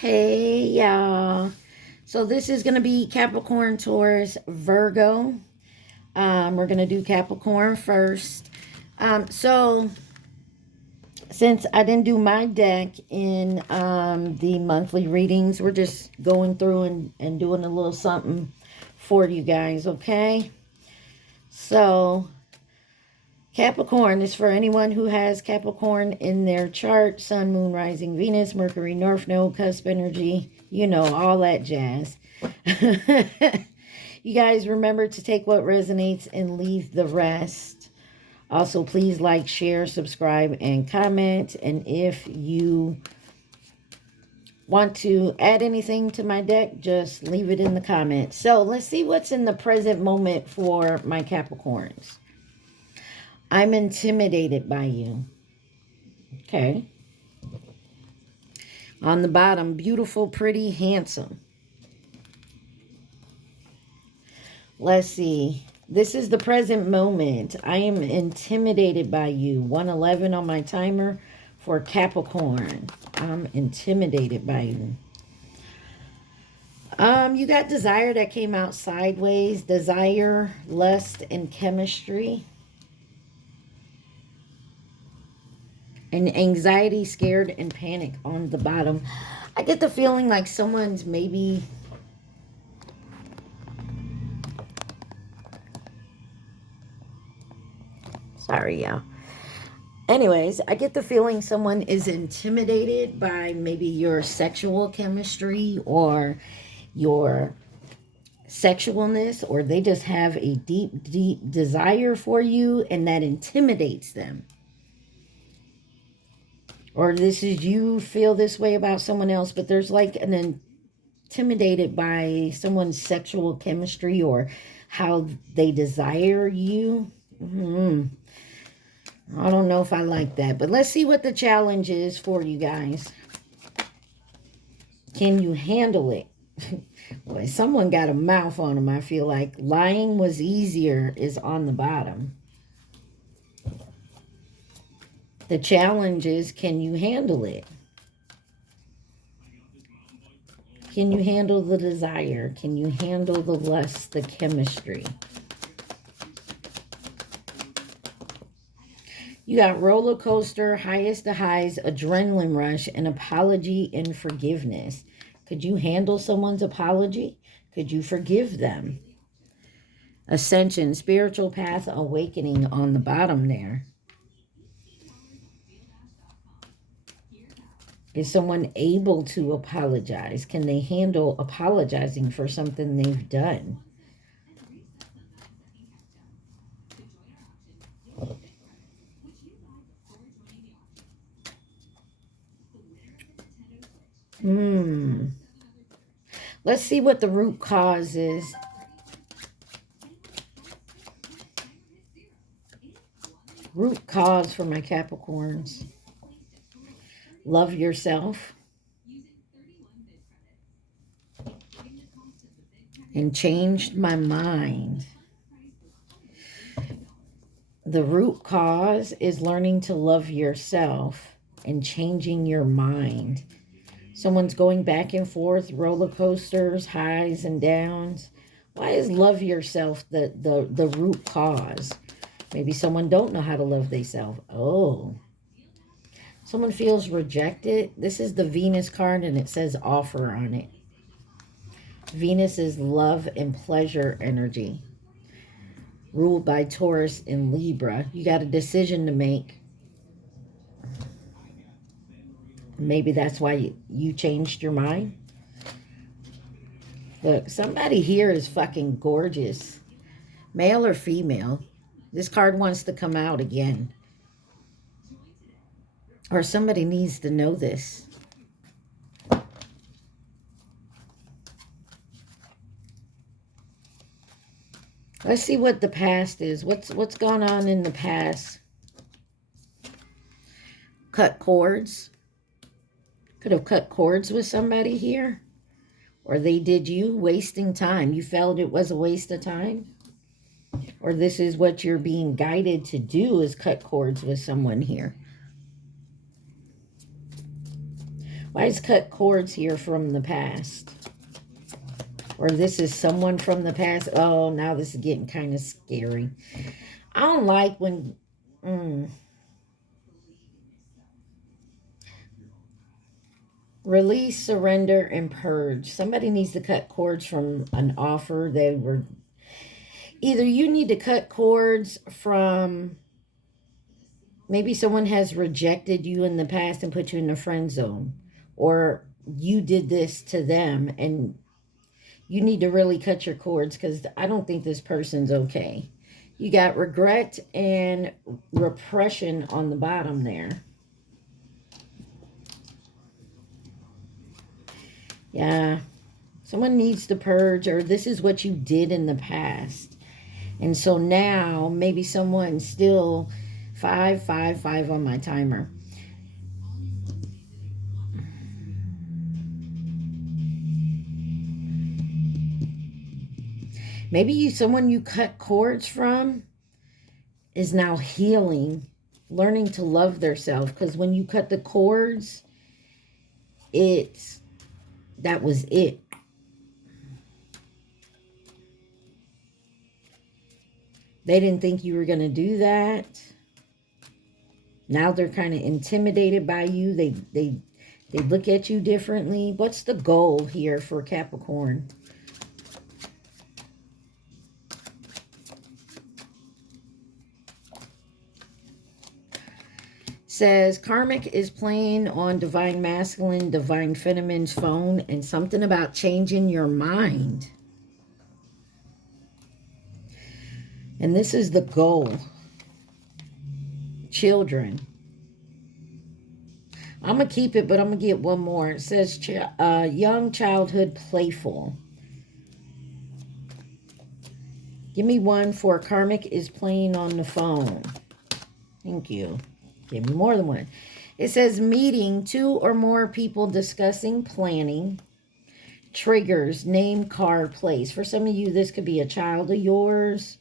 Hey y'all. So this is going to be Capricorn Taurus Virgo. We're going to do Capricorn first. So since I didn't do my deck in the monthly readings, we're just going through and doing a little something for you guys, okay? So Capricorn is for anyone who has Capricorn in their chart: Sun, Moon, Rising, Venus, Mercury, North Node, Cusp energy, you know, all that jazz. You guys remember to take what resonates and leave the rest. Also, please like, share, subscribe, and comment. And if you want to add anything to my deck, just leave it in the comments. So let's see what's in the present moment for my Capricorns. I'm intimidated by you. Okay. On the bottom, beautiful, pretty, handsome. Let's see. This is the present moment. I am intimidated by you. 111 on my timer for Capricorn. I'm intimidated by you. You got desire that came out sideways. Desire, lust, and chemistry. And anxiety, scared, and panic on the bottom. I get the feeling like someone's maybe... Sorry, y'all. Anyways, I get the feeling someone is intimidated by maybe your sexual chemistry or your sexualness, or they just have a deep, deep desire for you and that intimidates them. Or this is you feel this way about someone else, but there's like an intimidated by someone's sexual chemistry or how they desire you. I don't know if I like that, but let's see what the challenge is for you guys. Can you handle it? Boy, someone got a mouth on them, I feel like. Lying was easier is on the bottom. The challenge is, can you handle it? Can you handle the desire? Can you handle the lust, the chemistry? You got roller coaster, highest to highs, adrenaline rush, and apology and forgiveness. Could you handle someone's apology? Could you forgive them? Ascension, spiritual path, awakening on the bottom there. Is someone able to apologize? Can they handle apologizing for something they've done? Let's see what the root cause is. Root cause for my Capricorns. Love yourself. And changed my mind. The root cause is learning to love yourself and changing your mind. Someone's going back and forth, roller coasters, highs and downs. Why is love yourself the root cause? Maybe someone don't know how to love themselves. Oh. Someone feels rejected. This is the Venus card and it says offer on it. Venus is love and pleasure energy. Ruled by Taurus and Libra. You got a decision to make. Maybe that's why you changed your mind. Look, somebody here is fucking gorgeous. Male or female. This card wants to come out again. Or somebody needs to know this. Let's see what the past is. What's going on in the past? Cut cords. Could have cut cords with somebody here. Or they did you, wasting time. You felt it was a waste of time. Or this is what you're being guided to do, is cut cords with someone here. Why is cut cords here from the past? Or this is someone from the past. Oh, now this is getting kind of scary. I don't like when... Release, surrender, and purge. Somebody needs to cut cords from an offer. They were... Either you need to cut cords from... Maybe someone has rejected you in the past and put you in the friend zone. Or you did this to them and you need to really cut your cords, because I don't think this person's okay. You got regret and repression on the bottom there. Yeah. Someone needs to purge, or this is what you did in the past. And so now maybe someone still 555 on my timer. Maybe someone you cut cords from is now healing, learning to love themselves. Because when you cut the cords, that was it. They didn't think you were going to do that. Now they're kind of intimidated by you. They look at you differently. What's the goal here for Capricorn? Says karmic is playing on divine masculine, divine feminine's phone, and something about changing your mind. And this is the goal. Children. I'm going to keep it, but I'm going to get one more. It says young childhood playful. Give me one for karmic is playing on the phone. Thank you. Give me more than one. It says meeting 2 or more people discussing planning. Triggers, name, car, place. For some of you, this could be a child of yours.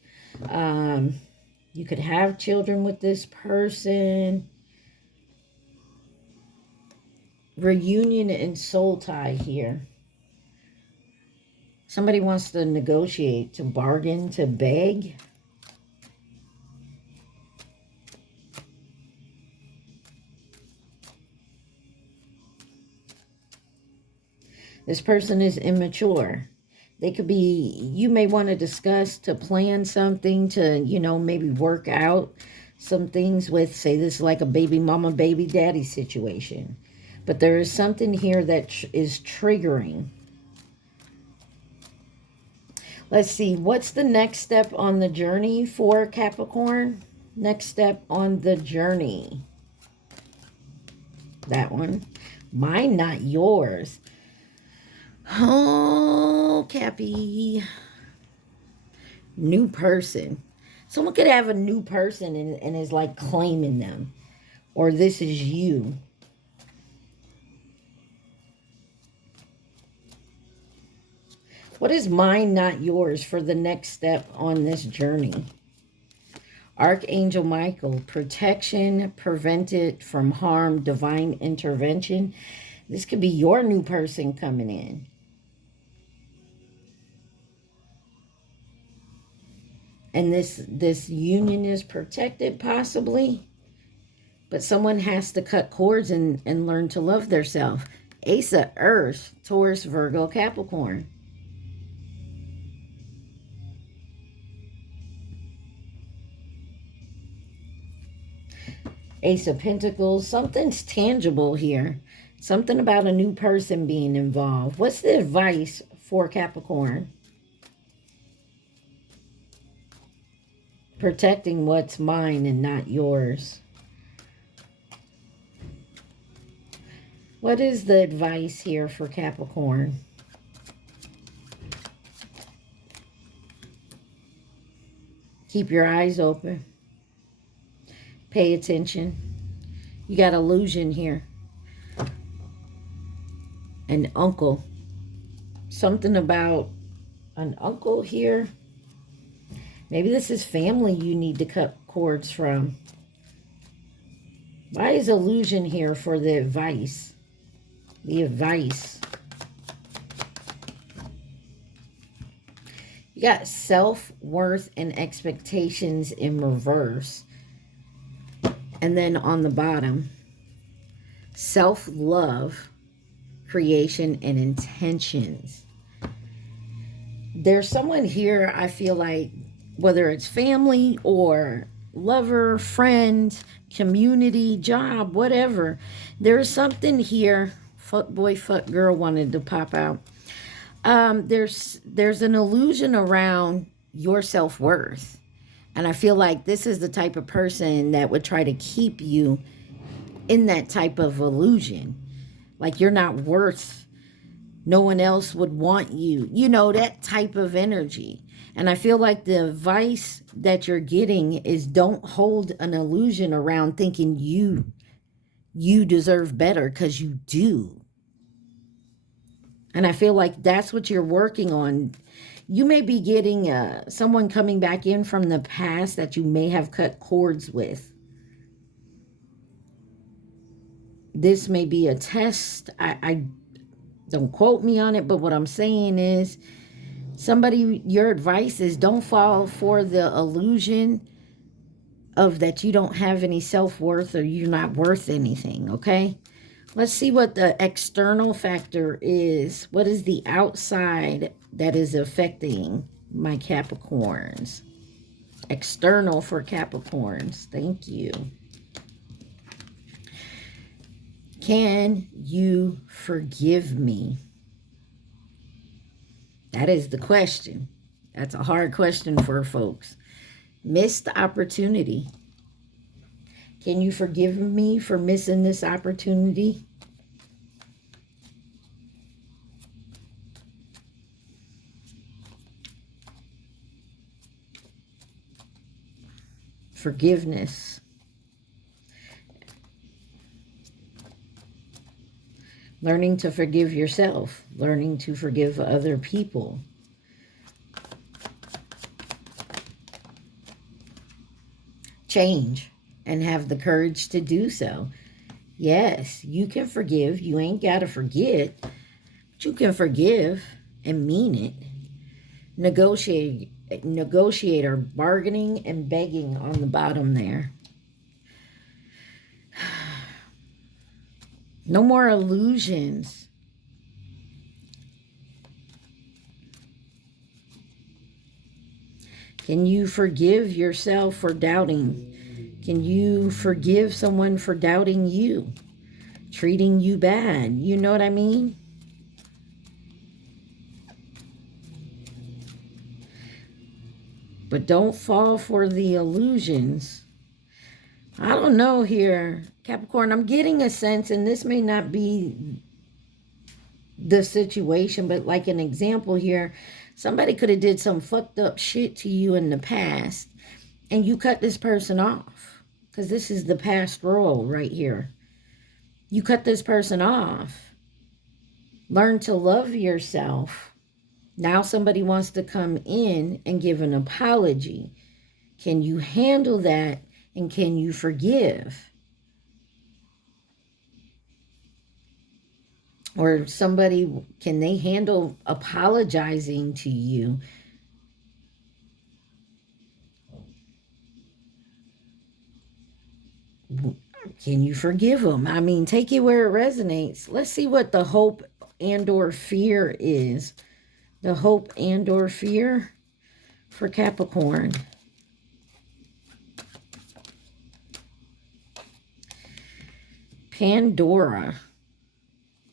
You could have children with this person. Reunion and soul tie here. Somebody wants to negotiate, to bargain, to beg. This person is immature. They could be, you may want to discuss, to plan something, to, maybe work out some things with, say this is like a baby mama, baby daddy situation. But there is something here that is triggering. Let's see, what's the next step on the journey for Capricorn? Next step on the journey. That one. Mine, not yours. Oh, Cappy. New person. Someone could have a new person and is like claiming them. Or this is you. What is mine, not yours for the next step on this journey? Archangel Michael, protection, prevented from harm, divine intervention. This could be your new person coming in. And this union is protected, possibly. But someone has to cut cords and learn to love themselves. Ace of Earth, Taurus, Virgo, Capricorn. Ace of Pentacles. Something's tangible here. Something about a new person being involved. What's the advice for Capricorn? Protecting what's mine and not yours. What is the advice here for Capricorn? Keep your eyes open. Pay attention. You got illusion here. An uncle. Something about an uncle here. Maybe this is family you need to cut cords from. Why is illusion here for the advice? The advice. You got self-worth and expectations in reverse. And then on the bottom, self-love, creation, and intentions. There's someone here, I feel like, whether it's family or lover, friend, community, job, whatever. There's something here. Fuck boy, fuck girl wanted to pop out. There's an illusion around your self-worth. And I feel like this is the type of person that would try to keep you in that type of illusion. Like you're not worth, no one else would want you. You know, that type of energy. And I feel like the advice that you're getting is don't hold an illusion around thinking you deserve better, because you do. And I feel like that's what you're working on. You may be getting someone coming back in from the past that you may have cut cords with. This may be a test. I don't quote me on it, but what I'm saying is somebody, your advice is don't fall for the illusion of that you don't have any self-worth or you're not worth anything, okay? Let's see what the external factor is. What is the outside that is affecting my Capricorns? External for Capricorns. Thank you. Can you forgive me? That is the question. That's a hard question for folks. Missed opportunity. Can you forgive me for missing this opportunity? Forgiveness. Learning to forgive yourself. Learning to forgive other people. Change. And have the courage to do so. Yes, you can forgive. You ain't got to forget. But you can forgive and mean it. Negotiate or bargaining and begging on the bottom there. No more illusions. Can you forgive yourself for doubting? Can you forgive someone for doubting you? Treating you bad? You know what I mean? But don't fall for the illusions. I don't know here, Capricorn. I'm getting a sense, and this may not be the situation, but like an example here, somebody could have did some fucked up shit to you in the past, and you cut this person off, because this is the past role right here. You cut this person off. Learn to love yourself. Now somebody wants to come in and give an apology. Can you handle that? And can you forgive? Or somebody, can they handle apologizing to you? Can you forgive them? I mean, take it where it resonates. Let's see what the hope and or fear is. The hope and or fear for Capricorn. Pandora.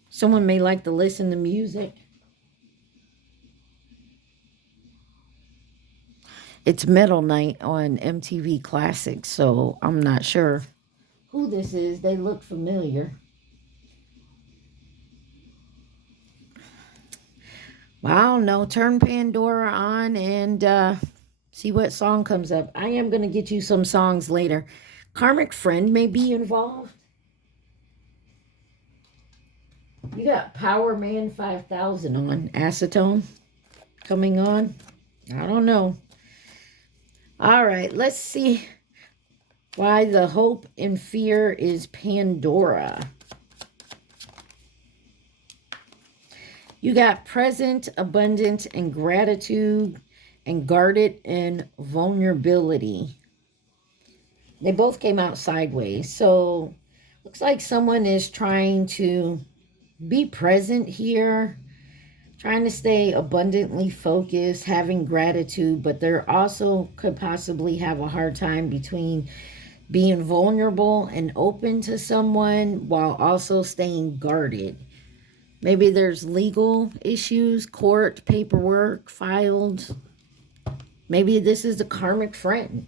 Someone may like to listen to music. It's Metal Night on MTV Classics, so I'm not sure who this is. They look familiar. Well, I don't know. Turn Pandora on and see what song comes up. I am going to get you some songs later. Karmic friend may be involved. You got Power Man 5000 on Acetone coming on. I don't know. All right, let's see why the hope and fear is Pandora. You got present, abundant, and gratitude, and guarded and vulnerability. They both came out sideways. So looks like someone is trying to be present here, trying to stay abundantly focused, having gratitude, but they're also could possibly have a hard time between being vulnerable and open to someone while also staying guarded. Maybe there's legal issues, court paperwork filed. Maybe this is a karmic friend.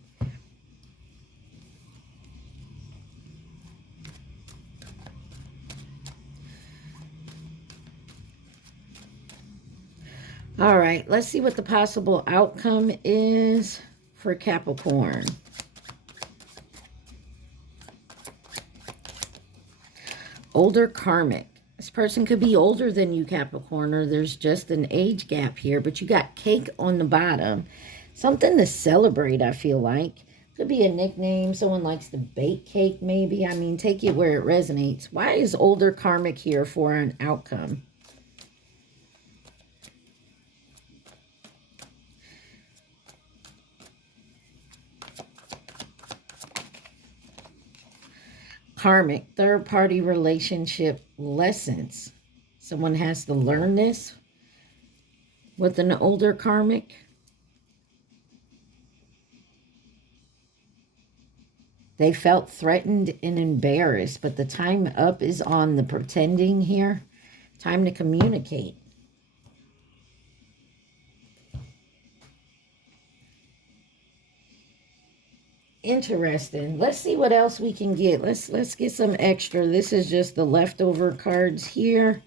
All right, let's see what the possible outcome is for Capricorn. Older karmic. This person could be older than you, Capricorn, or there's just an age gap here, but you got cake on the bottom. Something to celebrate, I feel like. Could be a nickname. Someone likes to bake cake, maybe. I mean, take it where it resonates. Why is older karmic here for an outcome? Karmic, third-party relationship lessons. Someone has to learn this with an older karmic. They felt threatened and embarrassed, but the time up is on the pretending here. Time to communicate. Interesting. Let's see what else we can get. Let's get some extra. This is just the leftover cards here.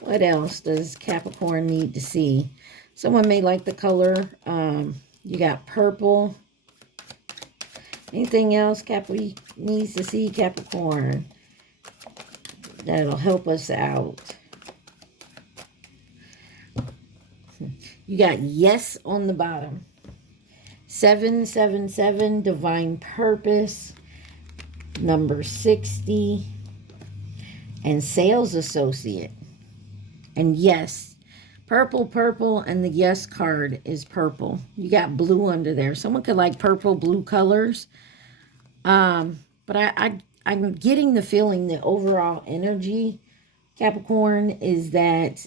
What else does Capricorn need to see? Someone may like the color. You got purple. Anything else Capri needs to see, Capricorn? That'll help us out. You got yes on the bottom. 777, divine purpose. Number 60. And sales associate. And yes, purple, and the yes card is purple. You got blue under there. Someone could like purple, blue colors. But I'm getting the feeling the overall energy, Capricorn, is that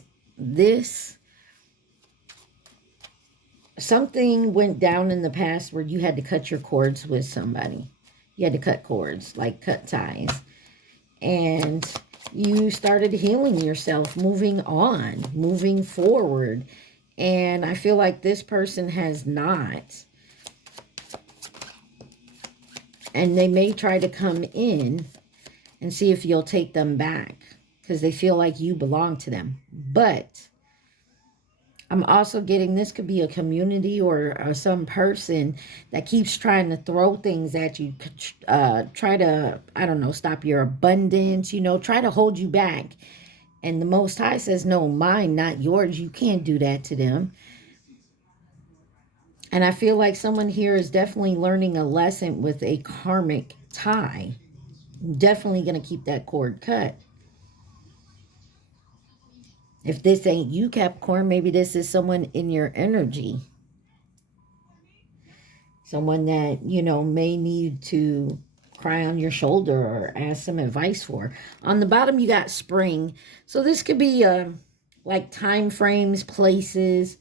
something went down in the past where you had to cut your cords with somebody. You had to cut cords, like cut ties. And you started healing yourself, moving on, moving forward. And I feel like this person has not. And they may try to come in and see if you'll take them back because they feel like you belong to them. But I'm also getting this could be a community or some person that keeps trying to throw things at you, try to, I don't know, stop your abundance, try to hold you back. And the Most High says, no, mine, not yours. You can't do that to them. And I feel like someone here is definitely learning a lesson with a karmic tie. Definitely going to keep that cord cut. If this ain't you, Capricorn, maybe this is someone in your energy. Someone that, may need to cry on your shoulder or ask some advice for. On the bottom, you got spring. So this could be like time frames, places.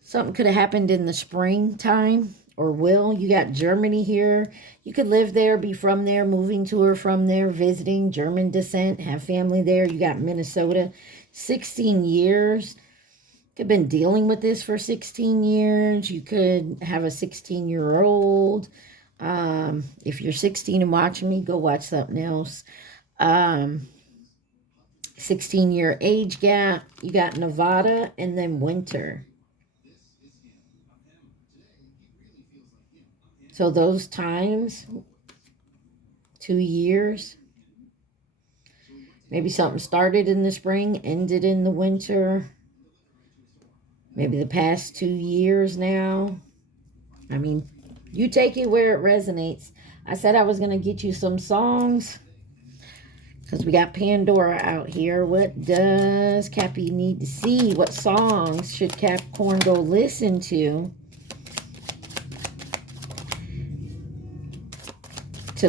Something could have happened in the springtime or will. You got Germany here. You could live there, be from there, moving to or from there, visiting, German descent, have family there. You got Minnesota, 16 years. Could have been dealing with this for 16 years. You could have a 16-year-old. If you're 16 and watching me, go watch something else. 16-year age gap. You got Nevada and then winter. So those times, 2 years. Maybe something started in the spring, ended in the winter. Maybe the past 2 years now. I mean, you take it where it resonates. I said I was going to get you some songs. Because we got Pandora out here. What does Cappy need to see? What songs should Capricorn go listen to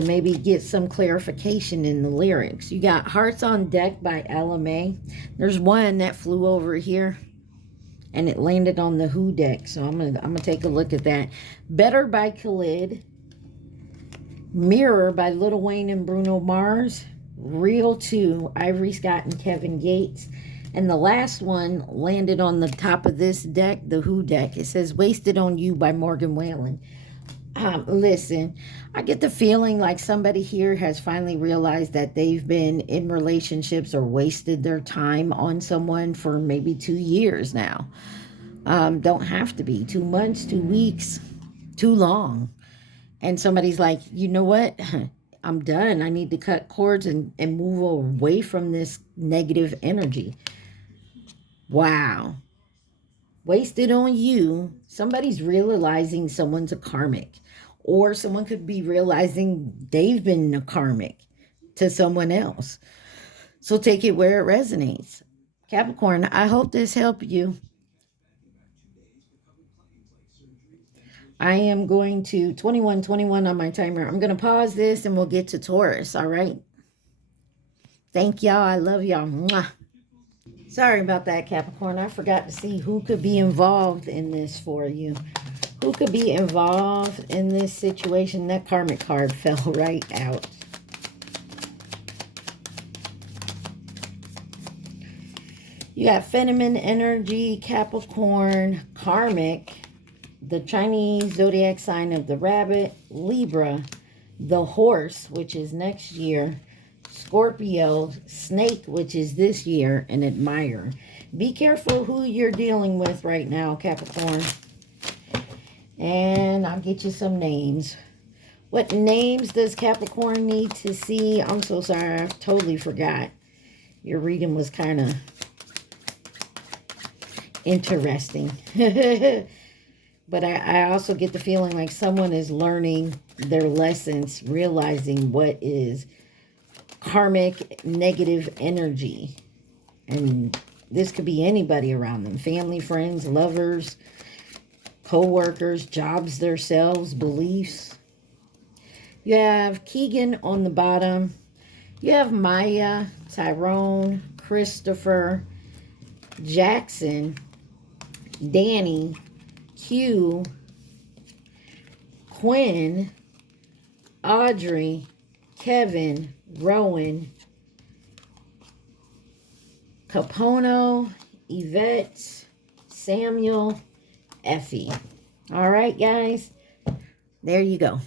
maybe get some clarification in the lyrics? You got Hearts on Deck by LMA. There's one that flew over here and it landed on the Who deck. So I'm gonna take a look at that. Better by Khalid. Mirror by Lil Wayne and Bruno Mars. Real 2, Ivory Scott and Kevin Gates. And the last one landed on the top of this deck, the Who deck. It says Wasted on You by Morgan Wallen. Listen, I get the feeling like somebody here has finally realized that they've been in relationships or wasted their time on someone for maybe 2 years now. Don't have to be 2 months, 2 weeks, too long. And somebody's like, you know what? I'm done. I need to cut cords and move away from this negative energy. Wow. Wasted on you. Somebody's realizing someone's a karmic. Or someone could be realizing they've been a karmic to someone else. So take it where it resonates. Capricorn, I hope this helped you. I am going to 21:21 on my timer. I'm going to pause this and we'll get to Taurus, all right? Thank y'all. I love y'all. Mwah. Sorry about that, Capricorn. I forgot to see who could be involved in this for you. Who could be involved in this situation? That karmic card fell right out. You got feminine energy, Capricorn, karmic, the Chinese zodiac sign of the rabbit, Libra, the horse, which is next year, Scorpio, snake, which is this year, and admirer. Be careful who you're dealing with right now, Capricorn. And I'll get you some names. What names does Capricorn need to see? I'm so sorry, I totally forgot. Your reading was kind of interesting. But I also get the feeling like someone is learning their lessons, realizing what is karmic negative energy. And this could be anybody around them. Family, friends, lovers, co-workers, jobs themselves, beliefs. You have Keegan on the bottom. You have Maya, Tyrone, Christopher, Jackson, Danny, Q, Quinn, Audrey, Kevin, Rowan, Capono, Yvette, Samuel, Effie. All right, guys. There you go.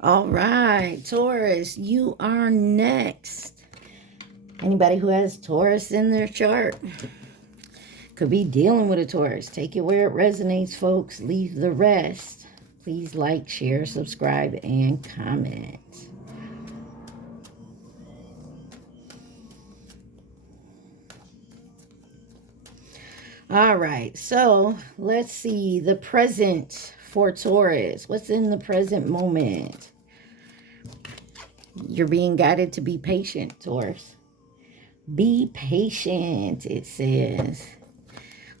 All right, Taurus, you are next. Anybody who has Taurus in their chart could be dealing with a Taurus. Take it where it resonates, folks. Leave the rest. Please like, share, subscribe, and comment. All right, so let's see the present for Taurus. What's in the present moment? You're being guided to be patient, Taurus. Be patient, it says.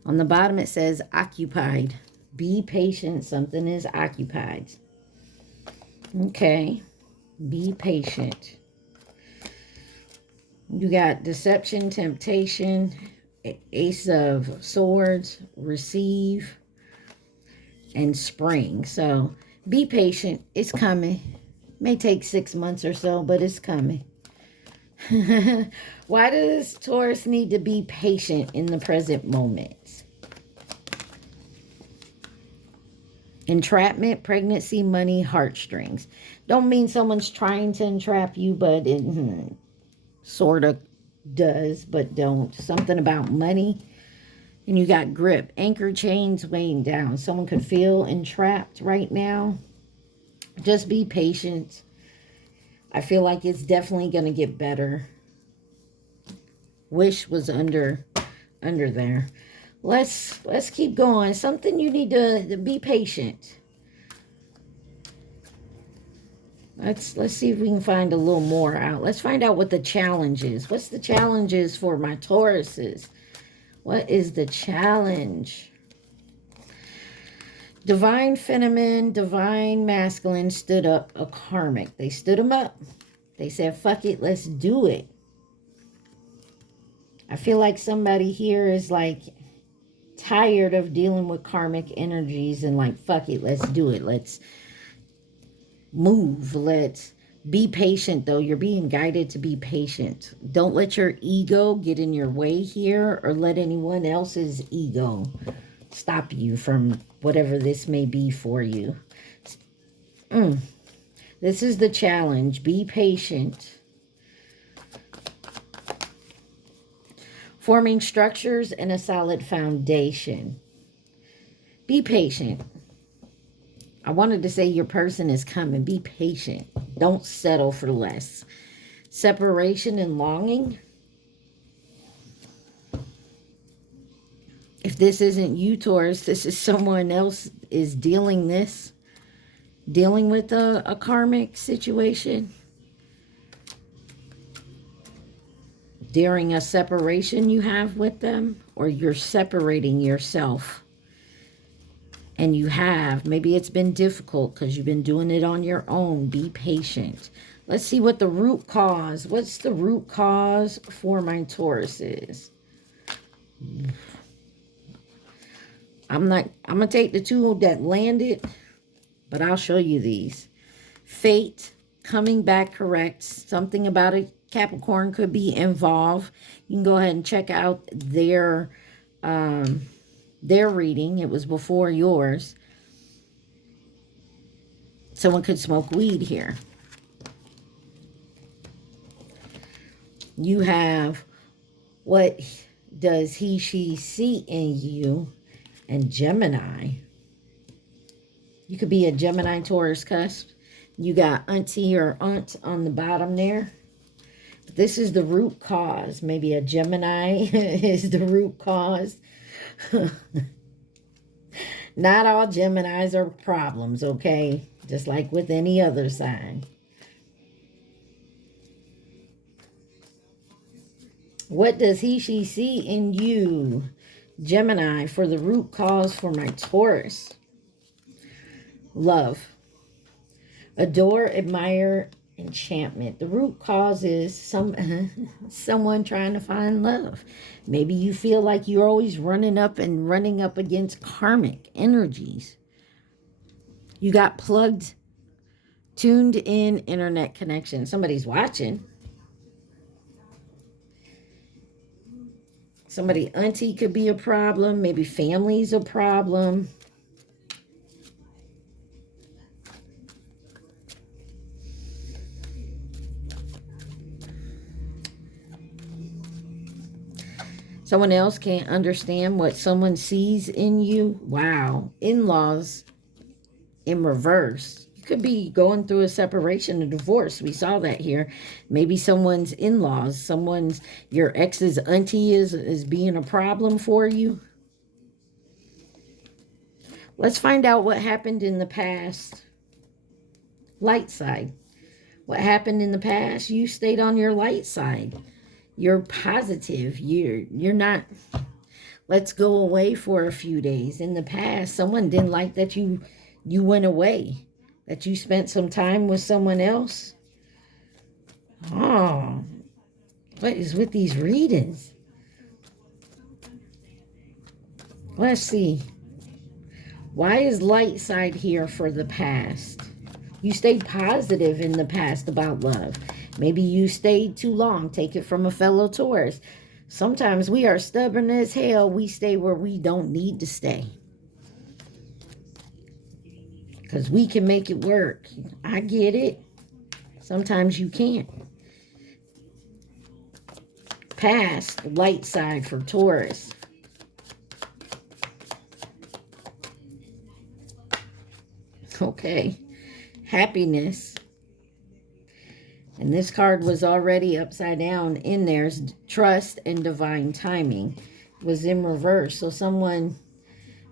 On the bottom, it says occupied. Be patient. Something is occupied. Okay. Be patient. You got deception, temptation, Ace of Swords, receive, and spring. So be patient. It's coming. May take 6 months or so, but it's coming. Why does Taurus need to be patient in the present moment? Entrapment, pregnancy, money, heartstrings. Don't mean someone's trying to entrap you, but it sort of does, but don't. Something about money. And you got grip. Anchor chains weighing down. Someone could feel entrapped right now. Just be patient. I feel like it's definitely going to get better. Wish was under there. Let's keep going. Something you need to be patient. Let's see if we can find a little more out. Let's find out what the challenge is. What's the challenges for my Tauruses? What is the challenge? Divine feminine, divine masculine stood up a karmic. They stood them up. They said, fuck it, let's do it. I feel like somebody here is like tired of dealing with karmic energies and like, fuck it, let's do it. Let's move. Let's be patient, though. You're being guided to be patient. Don't let your ego get in your way here, or let anyone else's ego stop you from whatever this may be for you. This is the challenge. Be patient. Forming structures and a solid foundation. Be patient. I wanted to say your person is coming. Be patient. Don't settle for less. Separation and longing. If this isn't you, Taurus, this is someone else is dealing with a karmic situation. During a separation you have with them, or you're separating yourself. And you have, maybe it's been difficult because you've been doing it on your own. Be patient. Let's see what the root cause. What's the root cause for my Tauruses? I'm going to take the two that landed, but I'll show you these. Fate, coming back correct. Something about a Capricorn could be involved. You can go ahead and check out their reading. It was before yours. Someone could smoke weed here. You have what does he, she see in you, and Gemini. You could be a Gemini Taurus cusp. You got auntie or aunt on the bottom there. But this is the root cause. Maybe a Gemini is the root cause. Not all Geminis are problems, okay? Just like with any other sign. What does he, she see in you, Gemini, for the root cause for my Taurus? Love. Adore, admire, enchantment. The root cause is someone trying to find love. Maybe you feel like you're always running up against karmic energies. You got plugged, tuned in internet connection. Somebody's watching. Somebody, auntie could be a problem. Maybe family's a problem. Someone else can't understand what someone sees in you. Wow. In-laws in reverse. You could be going through a separation, a divorce. We saw that here. Maybe someone's in-laws, your ex's auntie is being a problem for you. Let's find out what happened in the past. Light side. What happened in the past? You stayed on your light side. You're positive. You're not, let's go away for a few days. In the past, someone didn't like that you went away, that you spent some time with someone else. Oh, what is with these readings? Let's see. Why is light side here for the past? You stayed positive in the past about love. Maybe you stayed too long. Take it from a fellow Taurus. Sometimes we are stubborn as hell. We stay where we don't need to stay. Because we can make it work. I get it. Sometimes you can't. Past, light side for Taurus. Okay. Happiness. And this card was already upside down in there's trust and divine timing. It was in reverse. So someone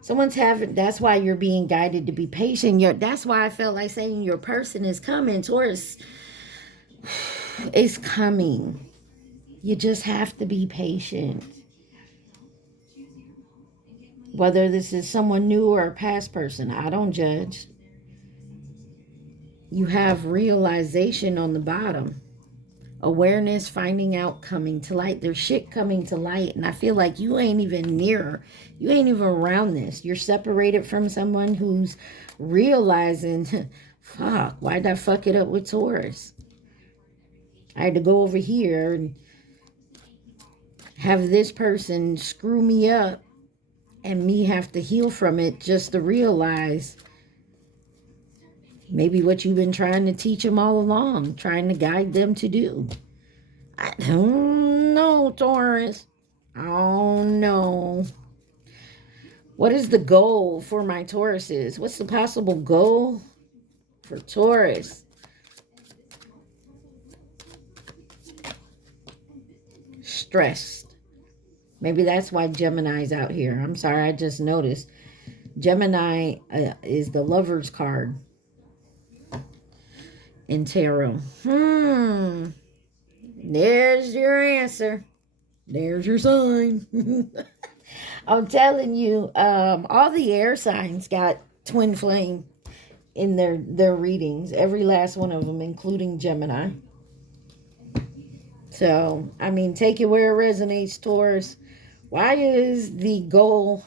That's why you're being guided to be patient. That's why I felt like saying your person is coming. Taurus is coming. You just have to be patient. Whether this is someone new or a past person, I don't judge. You have realization on the bottom. Awareness, finding out, coming to light. There's shit coming to light. And I feel like you ain't even near. You ain't even around this. You're separated from someone who's realizing, fuck, why'd I fuck it up with Taurus? I had to go over here and have this person screw me up and me have to heal from it just to realize maybe what you've been trying to teach them all along, trying to guide them to do. I don't know, Taurus. I don't know. What is the goal for my Tauruses? What's the possible goal for Taurus? Stressed. Maybe that's why Gemini's out here. I'm sorry, I just noticed. Gemini is the Lover's card in tarot. There's your answer. There's your sign. I'm telling you, all the air signs got twin flame in their readings. Every last one of them, including Gemini. So, I mean, take it where it resonates, Taurus. Why is the goal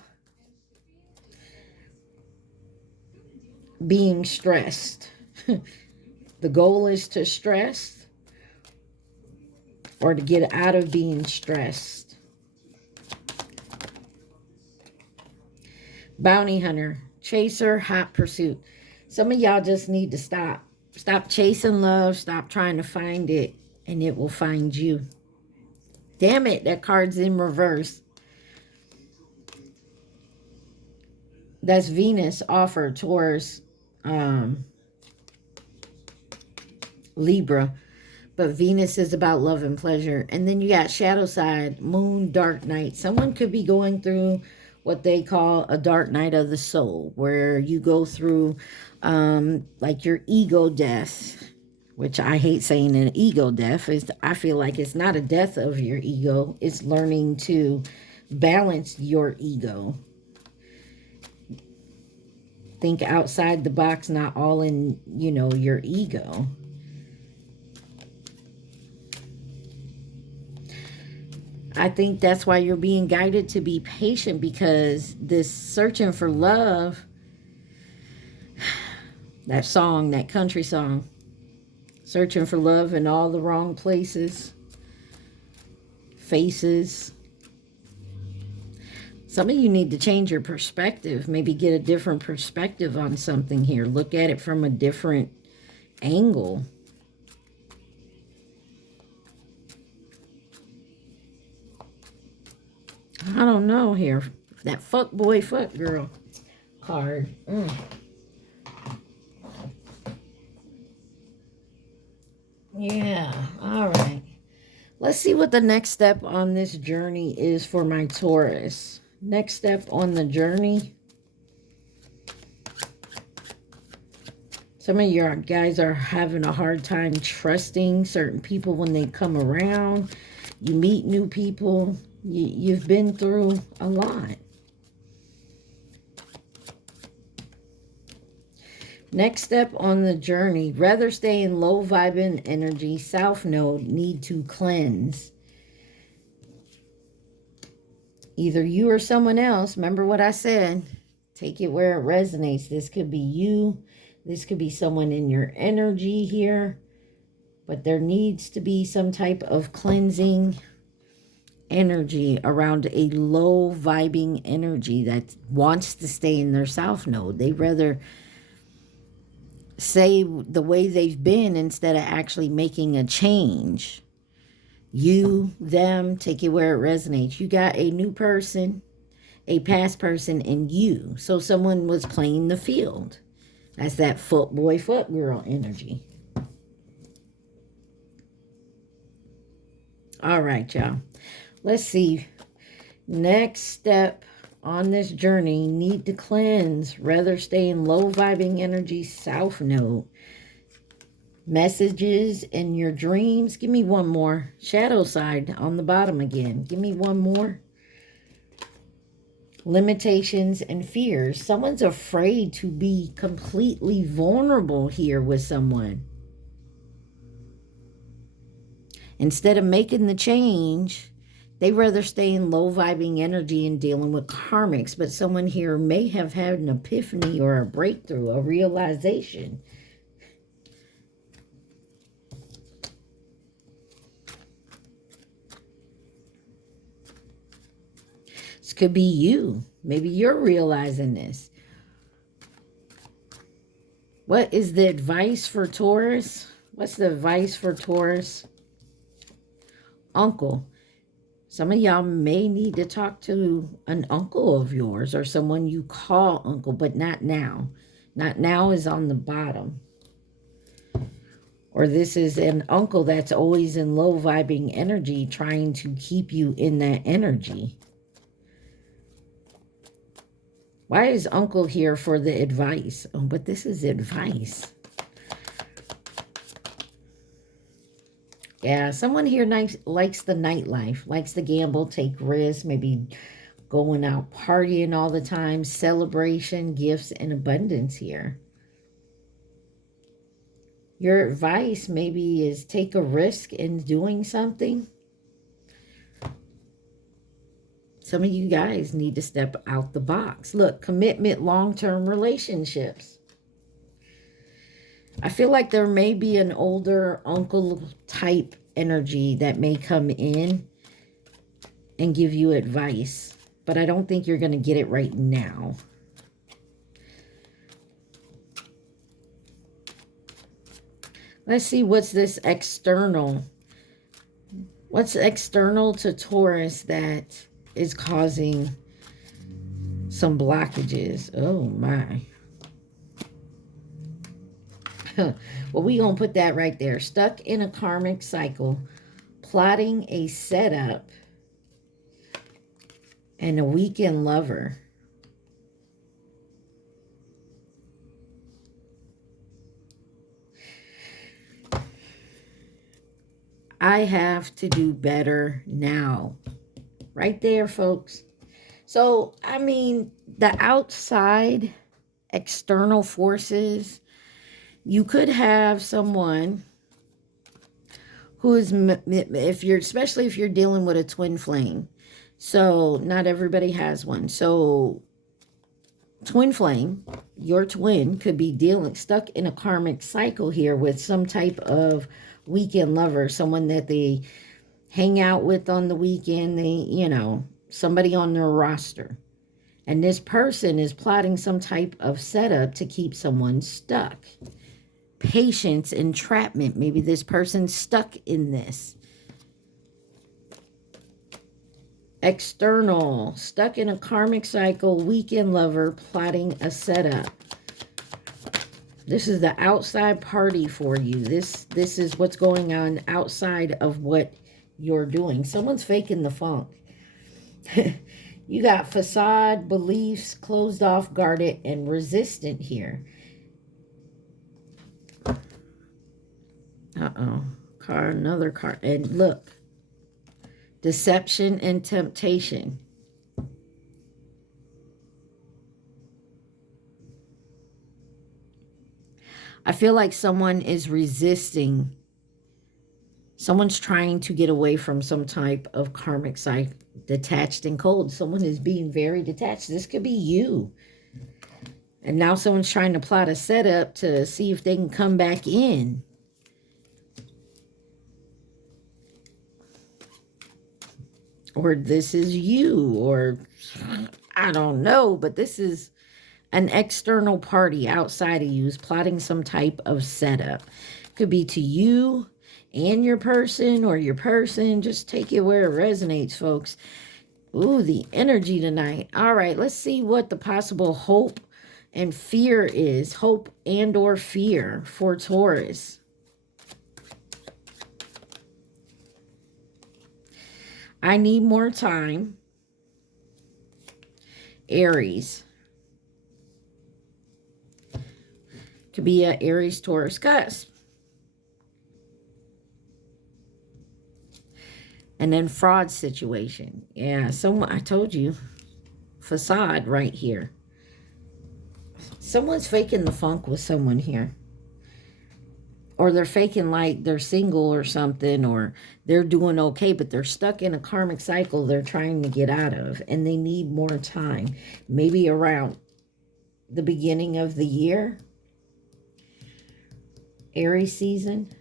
being stressed? The goal is to stress or to get out of being stressed. Bounty hunter, chaser, hot pursuit. Some of y'all just need to stop. Stop chasing love. Stop trying to find it, and it will find you. Damn it, that card's in reverse. That's Venus offer towards Libra. But Venus is about love and pleasure. And then you got shadow side, moon, dark night. Someone could be going through what they call a dark night of the soul, where you go through like your ego death, which I hate saying an ego death. I feel like it's not a death of your ego. It's learning to balance your ego. Think outside the box, not all in, your ego. I think that's why you're being guided to be patient, because this searching for love, that song, that country song, searching for love in all the wrong places, faces. Some of you need to change your perspective, maybe get a different perspective on something here. Look at it from a different angle. I don't know here. That fuck boy, fuck girl card. Yeah, all right. Let's see what the next step on this journey is for my Taurus. Next step on the journey. Some of your guys are having a hard time trusting certain people when they come around. You meet new people. You've been through a lot. Next step on the journey. Rather stay in low vibing energy. South node, need to cleanse. Either you or someone else. Remember what I said. Take it where it resonates. This could be you. This could be someone in your energy here. But there needs to be some type of cleansing energy around a low vibing energy that wants to stay in their south node. They rather say the way they've been instead of actually making a change. You, them, take it where it resonates. You got a new person, a past person, and you. So someone was playing the field. That's that foot boy, foot girl energy. All right, y'all. Let's see. Next step on this journey need to cleanse, rather stay in low vibing energy, south node. Messages in your dreams. Give me one more. Shadow side on the bottom again. Give me one more. Limitations and fears. Someone's afraid to be completely vulnerable here with someone. Instead of making the change, they rather stay in low vibing energy and dealing with karmics. But someone here may have had an epiphany or a breakthrough, a realization. This could be you. Maybe you're realizing this. What is the advice for Taurus? What's the advice for Taurus? Uncle. Some of y'all may need to talk to an uncle of yours or someone you call uncle, but not now. Not now is on the bottom. Or this is an uncle that's always in low vibing energy, trying to keep you in that energy. Why is uncle here for the advice? Oh, but this is advice. Yeah, someone here likes the nightlife, likes to gamble, take risks, maybe going out partying all the time, celebration, gifts, and abundance here. Your advice maybe is take a risk in doing something. Some of you guys need to step out the box. Look, commitment, long-term relationships. I feel like there may be an older uncle type energy that may come in and give you advice, but I don't think you're going to get it right now. Let's see what's this external. What's external to Taurus that is causing some blockages? Oh my. Well, we're going to put that right there. Stuck in a karmic cycle, plotting a setup, and a weekend lover. I have to do better now. Right there, folks. So, I mean, the outside external forces, you could have someone who is, especially if you're dealing with a twin flame. So not everybody has one. So twin flame, your twin could be stuck in a karmic cycle here with some type of weekend lover, someone that they hang out with on the weekend, somebody on their roster. And this person is plotting some type of setup to keep someone stuck. Patience, entrapment. Maybe this person's stuck in this. External, stuck in a karmic cycle, weekend lover, plotting a setup. This is the outside party for you. This is what's going on outside of what you're doing. Someone's faking the funk. You got facade, beliefs, closed off, guarded, and resistant here. Another card. And look, deception and temptation. I feel like someone is resisting. Someone's trying to get away from some type of karmic cycle, detached and cold. Someone is being very detached. This could be you. And now someone's trying to plot a setup to see if they can come back in. Or this is you, or I don't know, but this is an external party outside of you is plotting some type of setup. Could be to you and your person, or your person. Just take it where it resonates, folks. Ooh, the energy tonight. All right, let's see what the possible hope and fear is. Hope and or fear for Taurus. I need more time. Aries. Could be a Aries Taurus cusp. And then fraud situation. Yeah, someone, I told you, facade right here. Someone's faking the funk with someone here. Or they're faking like they're single or something, or they're doing okay, but they're stuck in a karmic cycle they're trying to get out of, and they need more time. Maybe around the beginning of the year. Aries season.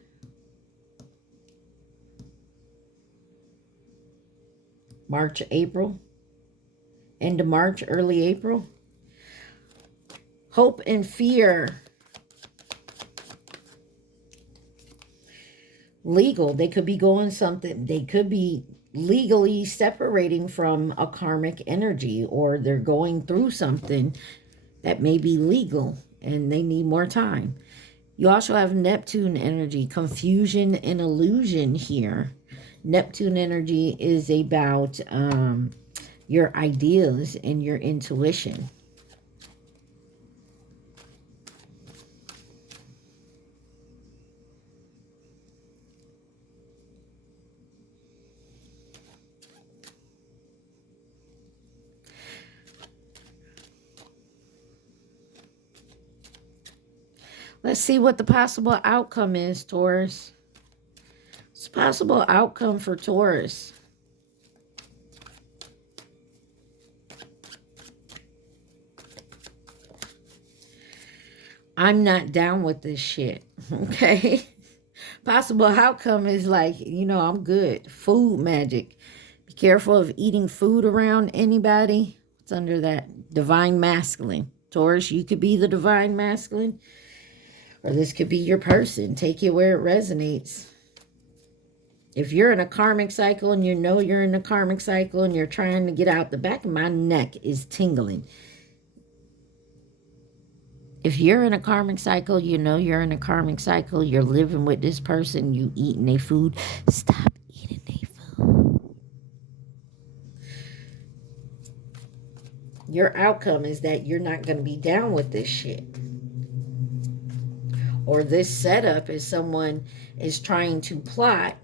March, April. End of March, early April. Hope and fear. Legal. They could be going something. They could be legally separating from a karmic energy, or they're going through something that may be legal and they need more time. You also have Neptune energy, confusion and illusion here. Neptune energy is about your ideas and your intuition. Let's see what the possible outcome is, Taurus. What's the possible outcome for Taurus? I'm not down with this shit, okay? Possible outcome is like, you know, I'm good. Food magic. Be careful of eating food around anybody. What's under that? Divine masculine. Taurus, you could be the divine masculine. Or this could be your person. Take it where it resonates. If you're in a karmic cycle and you know you're in a karmic cycle and you're trying to get out, the back of my neck is tingling. If you're in a karmic cycle, you know you're in a karmic cycle, you're living with this person, you eating their food, stop eating their food. Your outcome is that you're not going to be down with this shit. Or this setup is someone is trying to plot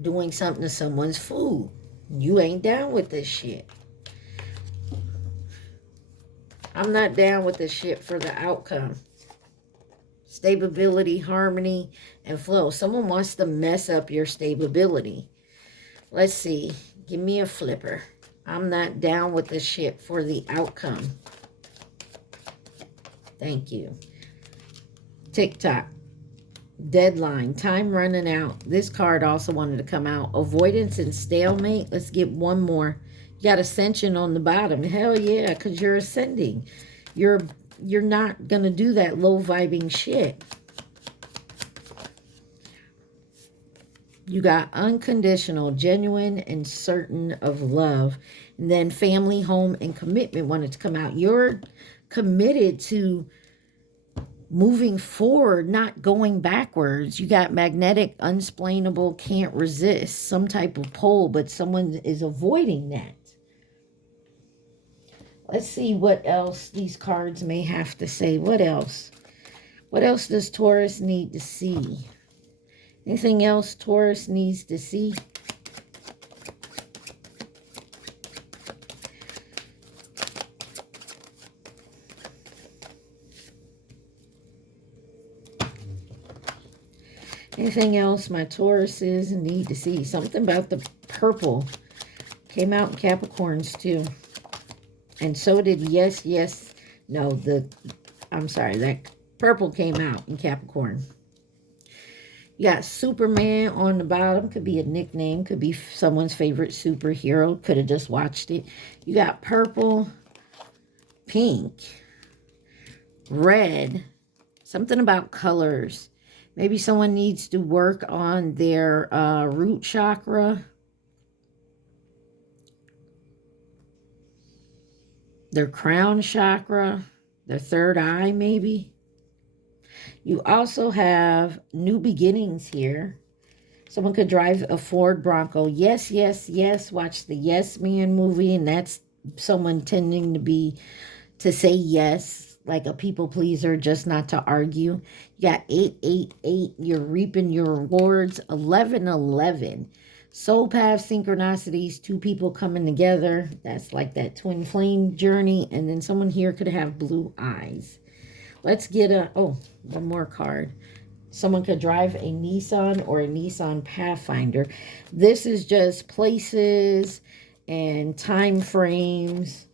doing something to someone's food. You ain't down with this shit. I'm not down with this shit for the outcome. Stability, harmony, and flow. Someone wants to mess up your stability. Let's see. Give me a flipper. I'm not down with this shit for the outcome. Thank you. TikTok. Deadline. Time running out. This card also wanted to come out. Avoidance and stalemate. Let's get one more. You got ascension on the bottom. Hell yeah, because you're ascending. You're not going to do that low vibing shit. You got unconditional, genuine, and certain of love. And then family, home, and commitment wanted to come out. You're committed to moving forward, not going backwards. You got magnetic, unsplainable, can't resist, some type of pull, but someone is avoiding that. Let's see what else these cards may have to say. What else? What else does Taurus need to see? Anything else Taurus needs to see? Anything else my Tauruses need to see? Something about the purple. Came out in Capricorns too. And so did I'm sorry, that purple came out in Capricorn. You got Superman on the bottom. Could be a nickname. Could be someone's favorite superhero. Could have just watched it. You got purple, pink, red. Something about colors. Maybe someone needs to work on their root chakra. Their crown chakra. Their third eye, maybe. You also have new beginnings here. Someone could drive a Ford Bronco. Yes, yes, yes. Watch the Yes Man movie, and that's someone tending to say yes, like a people pleaser, just not to argue. You got 888, you're reaping your rewards. 1111, soul path synchronicities, two people coming together. That's like that twin flame journey. And then someone here could have blue eyes. Let's get one more card. Someone could drive a Nissan or a Nissan Pathfinder. This is just places and time frames.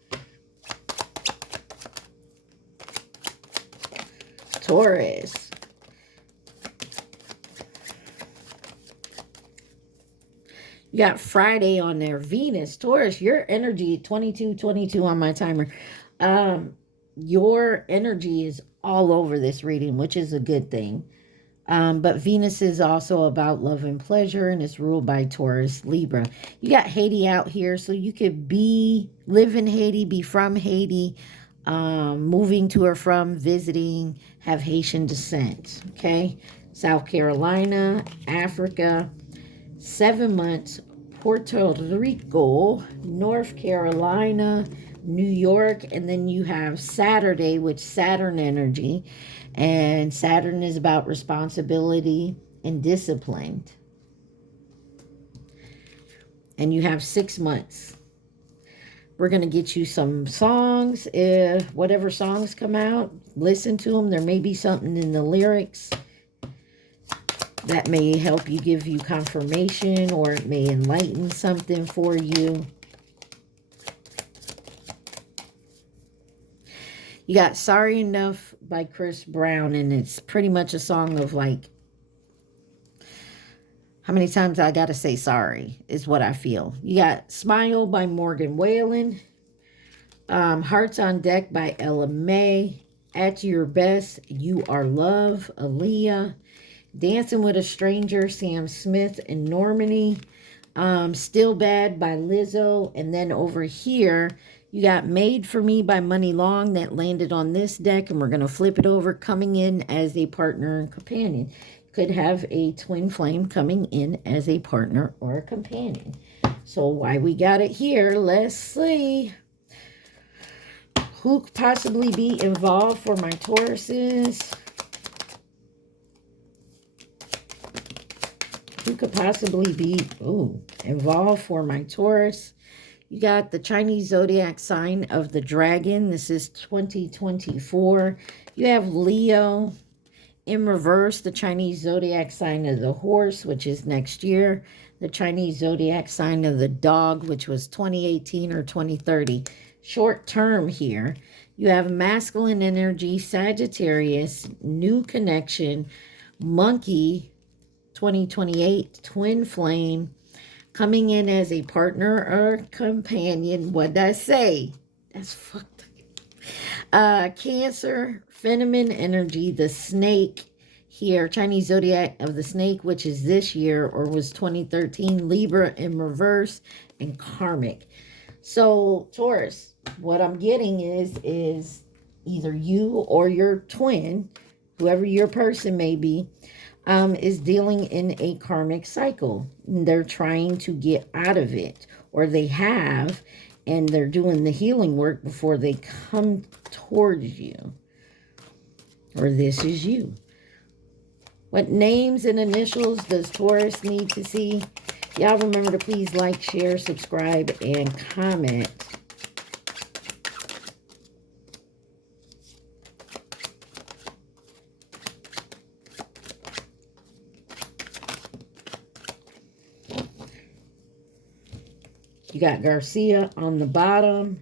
Taurus. You got Friday on there. Venus. Taurus, your energy, 22 on my timer. Your energy is all over this reading, which is a good thing. But Venus is also about love and pleasure, and it's ruled by Taurus, Libra. You got Haiti out here, so you could live in Haiti, be from Haiti, moving to or from, visiting, have Haitian descent, okay? South Carolina, Africa, 7 months, Puerto Rico, North Carolina, New York, and then you have Saturday, which Saturn energy, and Saturn is about responsibility and discipline. And you have 6 months. We're going to get you some songs. Whatever songs come out, listen to them. There may be something in the lyrics that may help you, give you confirmation, or it may enlighten something for you. You got Sorry Enough by Chris Brown, and it's pretty much a song of like, how many times I gotta say sorry is what I feel. You got Smile by Morgan Wallen, Hearts on Deck by Ella May, At Your Best, You Are Love, Aaliyah, Dancing with a Stranger, Sam Smith and Normani, Still Bad by Lizzo, and then over here, you got Made for Me by Money Long that landed on this deck, and we're going to flip it over, coming in as a partner and companion. Could have a twin flame coming in as a partner or a companion. So why we got it here, let's see. Who could possibly be involved for my Tauruses? Who could possibly be involved for my Taurus? You got the Chinese zodiac sign of the dragon. This is 2024. You have Leo. In reverse, the Chinese zodiac sign of the horse, which is next year. The Chinese zodiac sign of the dog, which was 2018 or 2030. Short term here. You have masculine energy, Sagittarius, new connection, monkey, 2028, twin flame, coming in as a partner or companion. What did I say? That's fucked up. Cancer, feminine energy, the snake here, Chinese zodiac of the snake, which is this year or was 2013, Libra in reverse, and karmic. So Taurus, what I'm getting is either you or your twin, whoever your person may be, is dealing in a karmic cycle. They're trying to get out of it, or they have, and they're doing the healing work before they come towards you. Or this is you. What names and initials does Taurus need to see? Y'all remember to please like, share, subscribe, and comment. You got Garcia on the bottom.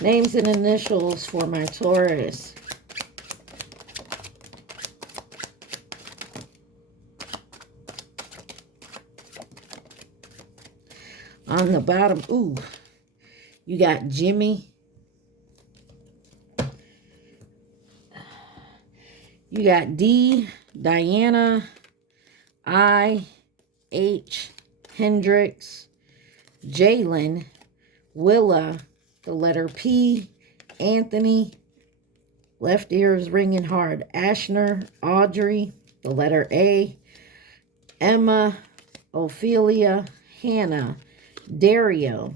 Names and initials for my Taurus. On the bottom, you got Jimmy. You got D, Diana, I, H, Hendrix, Jalen, Willa, the letter P, Anthony, Left ear is ringing hard. Ashner, Audrey, the letter A, Emma, Ophelia, Hannah, Dario,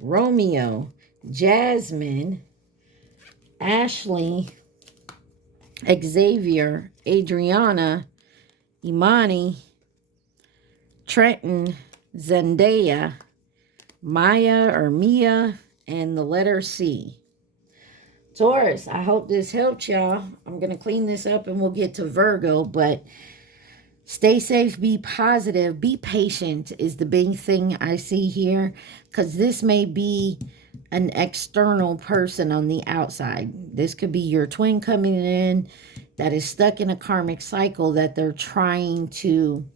Romeo, Jasmine, Ashley, Xavier, Adriana, Imani, Trenton, Zendaya, Maya or Mia, and the letter C. Taurus, I hope this helped y'all. I'm going to clean this up and we'll get to Virgo, but stay safe, be positive, be patient is the big thing I see here, because this may be an external person on the outside. This could be your twin coming in that is stuck in a karmic cycle that they're trying to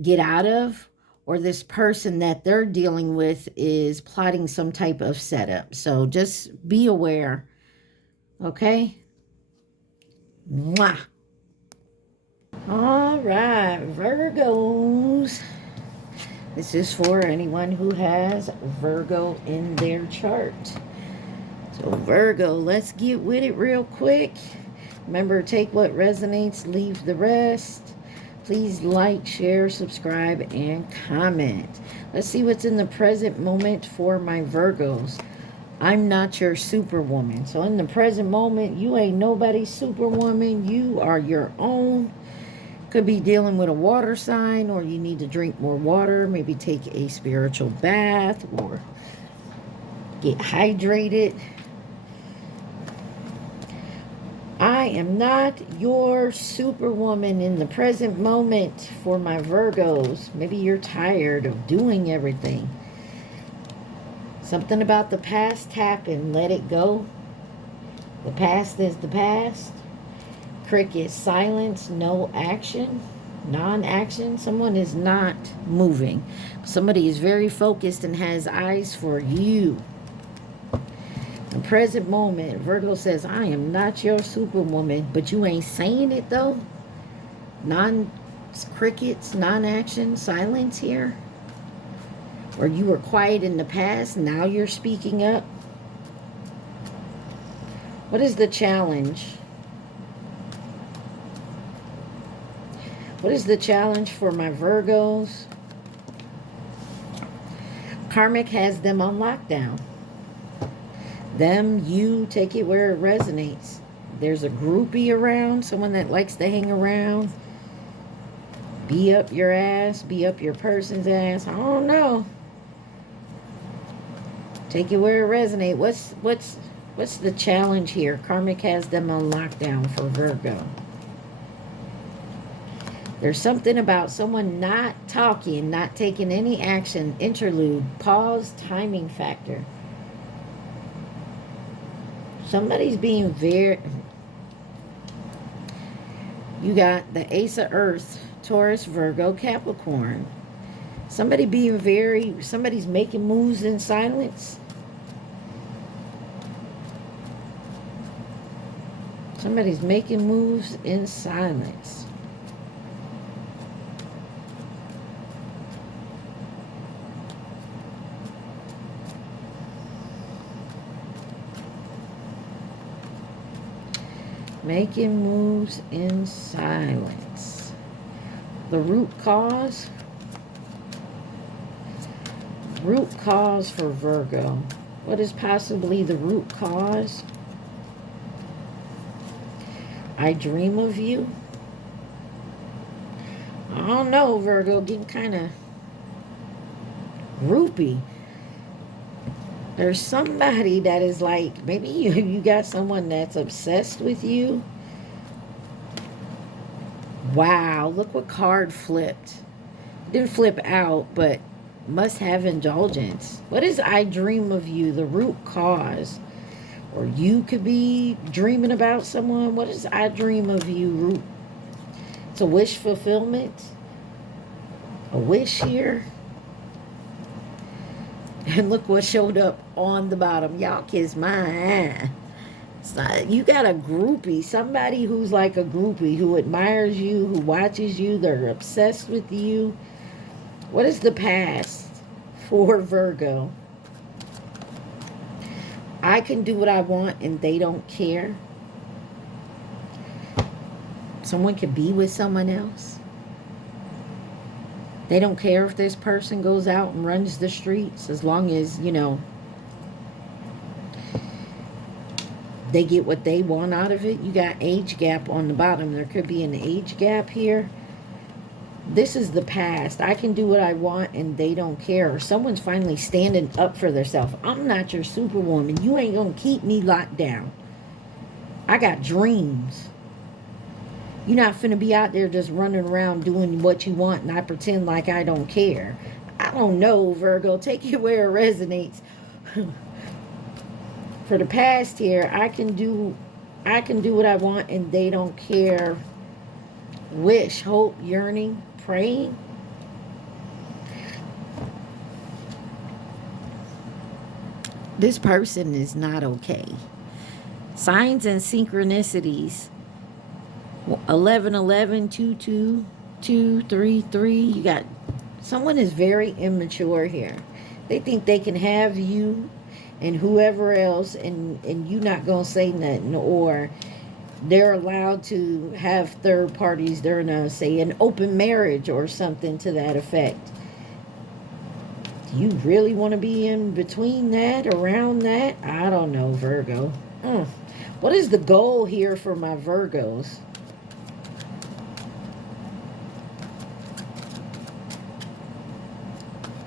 get out of, or this person that they're dealing with is plotting some type of setup. So just be aware. Okay? Mwah. All right, Virgos. This is for anyone who has Virgo in their chart. So Virgo, let's get with it real quick. Remember, take what resonates, leave the rest. Please like, share, subscribe, and comment. Let's see what's in the present moment for my Virgos. I'm not your superwoman. So in the present moment, you ain't nobody's superwoman. You are your own. Could be dealing with a water sign, or you need to drink more water. Maybe take a spiritual bath or get hydrated. I am not your superwoman in the present moment for my Virgos. Maybe you're tired of doing everything. Something about the past happened. Let it go. The past is the past. Cricket, silence, no action, non-action. Someone is not moving. Somebody is very focused and has eyes for you. The present moment, Virgo says, I am not your superwoman, but you ain't saying it though. Crickets, non-action, silence here. Or you were quiet in the past, now you're speaking up. What is the challenge? What is the challenge for my Virgos? Karmic has them on lockdown. Them, you, take it where it resonates. There's a groupie around, someone that likes to hang around. Be up your ass, be up your person's ass. I don't know. Take it where it resonates. What's the challenge here? Karmic has them on lockdown for Virgo. There's something about someone not talking, not taking any action. Interlude, pause, timing factor. Somebody's being very... You got the Ace of Earth, Taurus, Virgo, Capricorn. Somebody being very... Somebody's making moves in silence. Somebody's making moves in silence. Making moves in silence. The root cause. Root cause for Virgo. What is possibly the root cause? I dream of you. I don't know, Virgo, getting kind of groupie. There's somebody that is like, maybe you got someone that's obsessed with you. Wow, look what card flipped. Didn't flip out, but must have indulgence. What is I dream of you? The root cause. Or you could be dreaming about someone. What is I dream of you root? It's a wish fulfillment. A wish here. And look what showed up on the bottom. Y'all kiss my ass. It's not, you got a groupie. Somebody who's like a groupie. Who admires you. Who watches you. They're obsessed with you. What is the past for Virgo? I can do what I want and they don't care. Someone could be with someone else. They don't care if this person goes out and runs the streets, as long as, you know, they get what they want out of it. You got age gap on the bottom. There could be an age gap here. This is the past. I can do what I want and they don't care. Or someone's finally standing up for themselves. I'm not your superwoman. You ain't gonna keep me locked down. I got dreams. You're not finna be out there just running around doing what you want and I pretend like I don't care. I don't know, Virgo. Take it where it resonates. For the past here, I can do what I want and they don't care. Wish, hope, yearning, praying. This person is not okay. Signs and synchronicities. 1111, 22, 233. You got someone is very immature here. They think they can have you and whoever else and you not gonna say nothing, or they're allowed to have third parties. They're gonna say an open marriage or something to that effect. Do you really want to be in between that, around that? I don't know, Virgo. What is the goal here for my Virgos?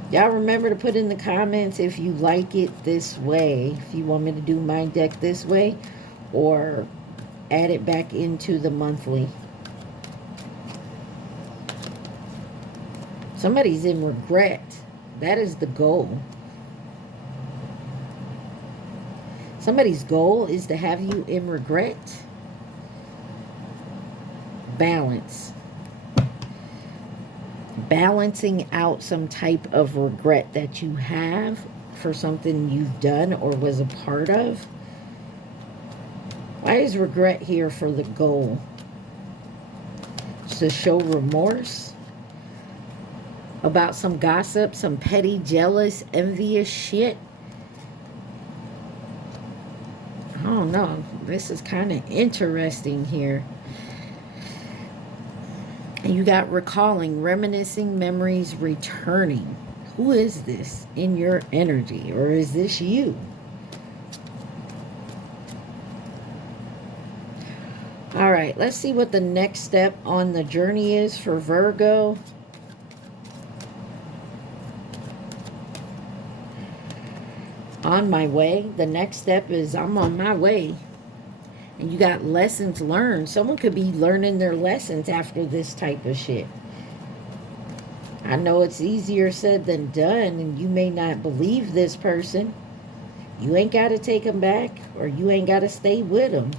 Y'all remember to put in the comments if you like it this way. If you want me to do my deck this way or add it back into the monthly. Somebody's in regret. That is the goal. Somebody's goal is to have you in regret. Balance. Balancing out some type of regret that you have for something you've done or was a part of. Why is regret here for the goal? Just to show remorse about some gossip, some petty, jealous, envious shit. I don't know. This is kind of interesting here. And you got recalling, reminiscing, memories returning. Who is this in your energy? Or is this you? All right, let's see what the next step on the journey is for Virgo. On my way. The next step is I'm on my way. And you got lessons learned. Someone could be learning their lessons after this type of shit. I know it's easier said than done, and you may not believe this person. You ain't got to take them back, or you ain't got to stay with them.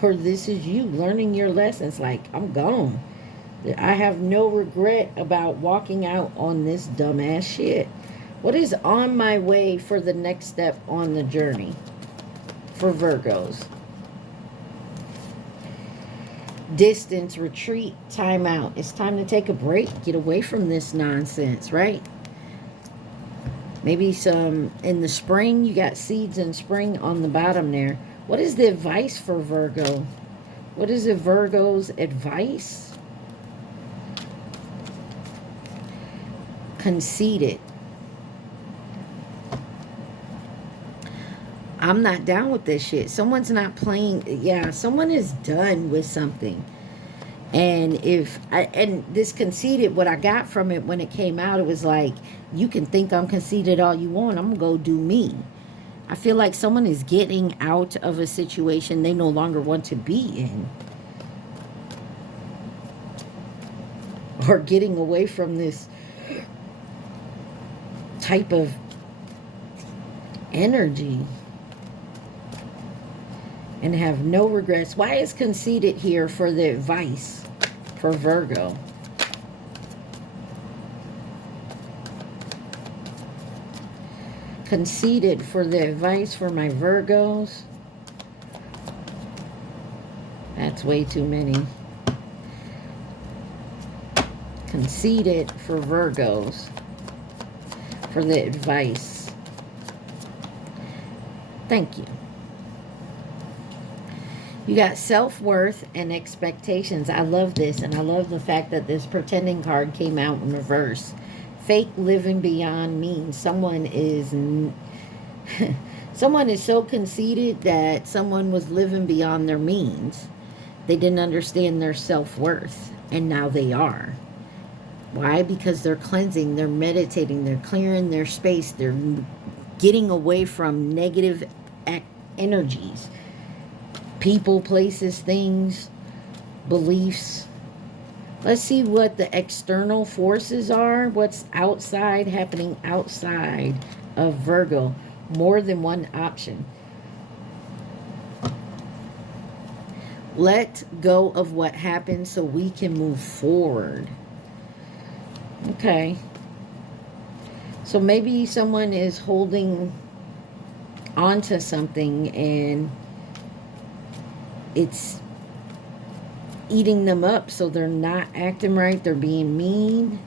Or this is you learning your lessons. Like, I'm gone. I have no regret about walking out on this dumbass shit. What is on my way for the next step on the journey for Virgos? Distance, retreat, time out. It's time to take a break. Get away from this nonsense, right? Maybe some in the spring. You got seeds in spring on the bottom there. What is the advice for Virgo? What is a Virgo's advice? Conceited. I'm not down with this shit. Someone's not playing. Yeah, someone is done with something. And and this conceited, what I got from it when it came out, it was like, you can think I'm conceited all you want. I'm going to go do me. I feel like someone is getting out of a situation they no longer want to be in. Or getting away from this type of energy. And have no regrets. Why is conceited here for the advice for Virgo? Conceited for the advice for my Virgos. That's way too many. Conceited for Virgos for the advice. Thank you. You got self-worth and expectations. I love this, and I love the fact that this pretending card came out in reverse. Fake living beyond means. Someone is someone is so conceited that someone was living beyond their means. They didn't understand their self-worth, and now they are. Why? Because they're cleansing, they're meditating, they're clearing their space, they're getting away from negative energies. People, places, things, beliefs. Let's see what the external forces are. What's outside, happening outside of Virgo. More than one option. Let go of what happened so we can move forward. Okay. So maybe someone is holding on to something and it's eating them up, so they're not acting right, they're being mean.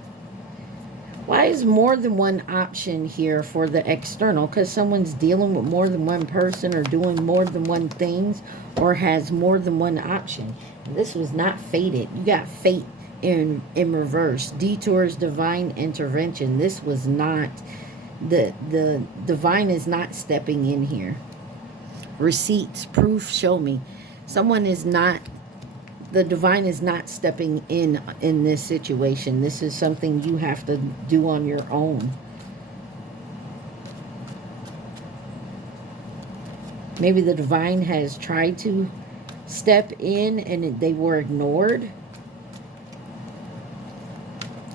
Why is more than one option here for the external? Because someone's dealing with more than one person or doing more than one things or has more than one option. This was not fated. You got fate in reverse. Detours, divine intervention. This was not, the divine is not stepping in here. Receipts, proof, show me. Someone is not, the divine is not stepping in this situation. This is something you have to do on your own. Maybe the divine has tried to step in and they were ignored.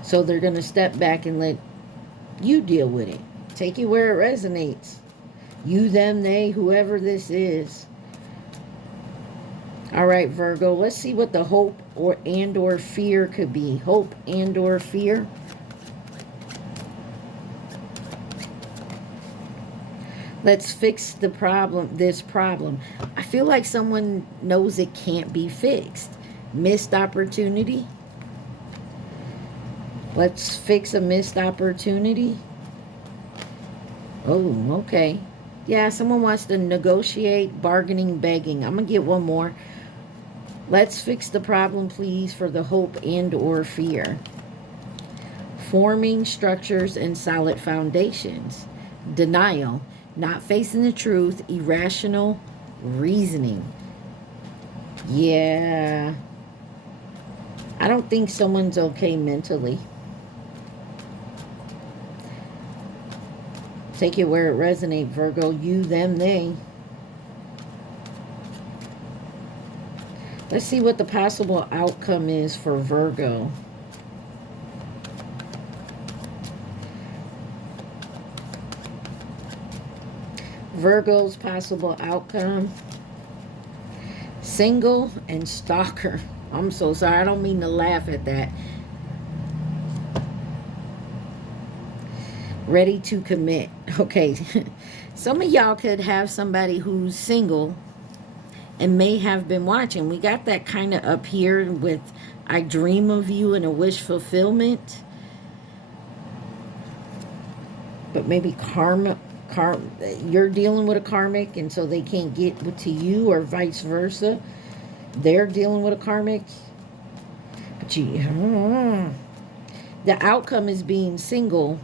So they're going to step back and let you deal with it. Take it where it resonates. You, them, they, whoever this is. All right, Virgo, let's see what the hope or fear could be. Hope or fear. Let's fix the problem, this problem. I feel like someone knows it can't be fixed. Missed opportunity. Let's fix a missed opportunity. Oh, okay. Yeah, someone wants to negotiate, bargaining, begging. I'm going to get one more. Let's fix the problem, please, for the hope or fear. Forming structures and solid foundations. Denial. Not facing the truth. Irrational reasoning. Yeah. I don't think someone's okay mentally. Take it where it resonates, Virgo. You, them, they. Let's see what the possible outcome is for Virgo. Virgo's possible outcome. Single and stalker. I'm so sorry. I don't mean to laugh at that. Ready to commit. Okay. Some of y'all could have somebody who's single and may have been watching. We got that kind of up here with I dream of you and a wish fulfillment. But maybe you're dealing with a karmic and so they can't get to you, or vice versa. They're dealing with a karmic. But the outcome is being single,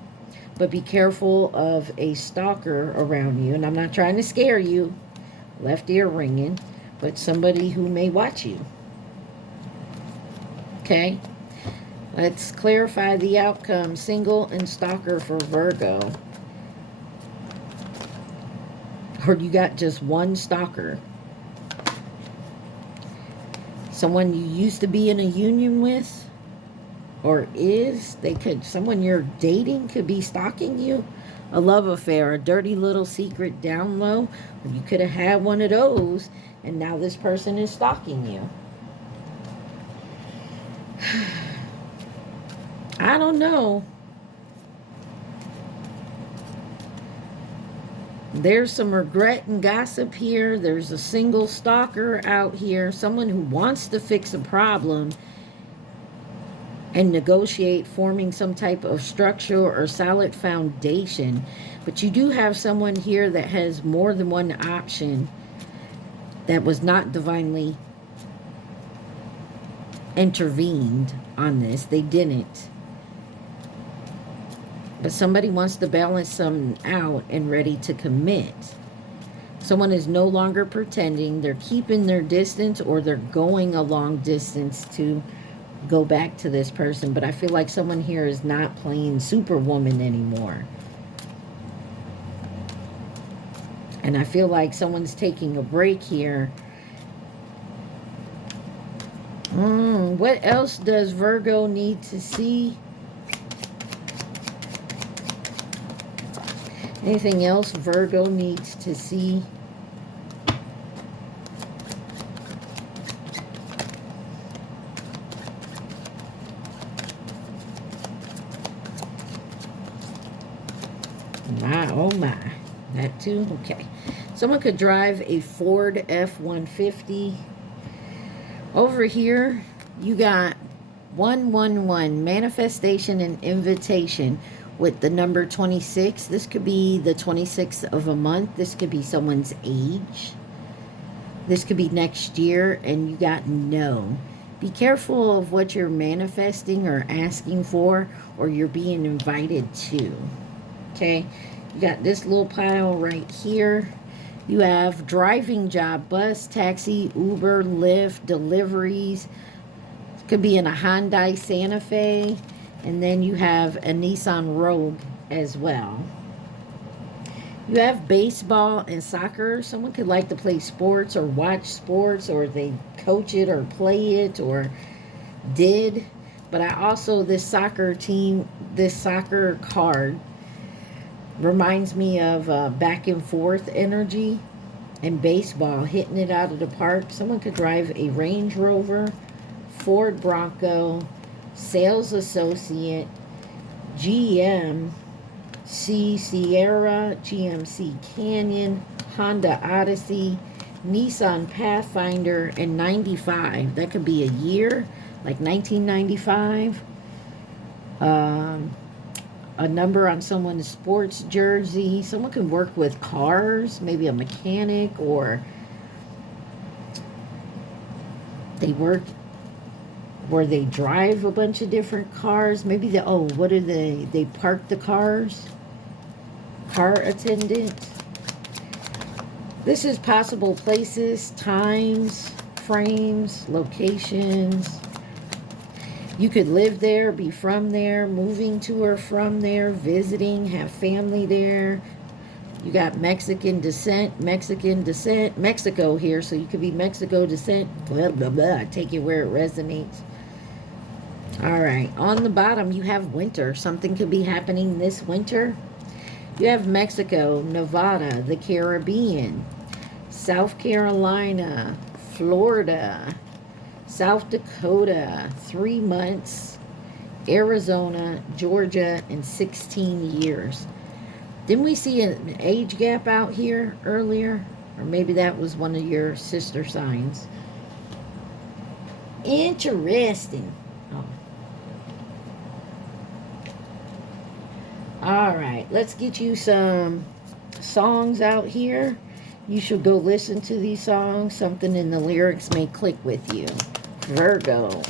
but be careful of a stalker around you. And I'm not trying to scare you. Left ear ringing. But somebody who may watch you. Okay. Let's clarify the outcome. Single and stalker for Virgo. Or you got just one stalker. Someone you used to be in a union with. Or is. Someone you're dating could be stalking you. A love affair. A dirty little secret down low. Or you could have had one of those. And now this person is stalking you. I don't know. There's some regret and gossip here. There's a single stalker out here. Someone who wants to fix a problem and negotiate, forming some type of structure or solid foundation. But you do have someone here that has more than one option. that was not divinely intervened on this. They didn't. But somebody wants to balance something out and ready to commit. Someone is no longer pretending. They're keeping their distance, or they're going a long distance to go back to this person. But I feel like someone here is not playing Superwoman anymore. And I feel like someone's taking a break here. What else does Virgo need to see? Anything else Virgo needs to see? My, oh my. That too? Okay. Someone could drive a Ford F-150. Over here, you got 111, manifestation and invitation with the number 26. This could be the 26th of a month. This could be someone's age. This could be next year, and you got no. Be careful of what you're manifesting or asking for, or you're being invited to. Okay? You got this little pile right here. You have driving job, bus, taxi, Uber, Lyft, deliveries. Could be in a Hyundai Santa Fe. And then you have a Nissan Rogue as well. You have baseball and soccer. Someone could like to play sports or watch sports, or they coach it or play it or did. But I also, this soccer team, this soccer card reminds me of back and forth energy and baseball, hitting it out of the park. Someone could drive a Range Rover, Ford Bronco, sales associate, GMC Sierra, GMC Canyon, Honda Odyssey, Nissan Pathfinder, and 95. That could be a year, like 1995. A number on someone's sports jersey. Someone can work with cars, maybe a mechanic, or they work where they drive a bunch of different cars. Maybe what do they park the cars? Car attendant. This is possible places, times, frames, locations. You could live there, be from there, moving to or from there, visiting, have family there. You got Mexican descent, Mexico here, so you could be Mexico descent, blah, blah, blah. Take it where it resonates. All right, on the bottom, you have winter. Something could be happening this winter. You have Mexico, Nevada, the Caribbean, South Carolina, Florida, South Dakota, 3 months, Arizona, Georgia, and 16 years. Didn't we see an age gap out here earlier? Or maybe that was one of your sister signs. Interesting. Oh. All right, let's get you some songs out here. You should go listen to these songs. Something in the lyrics may click with you. Virgo.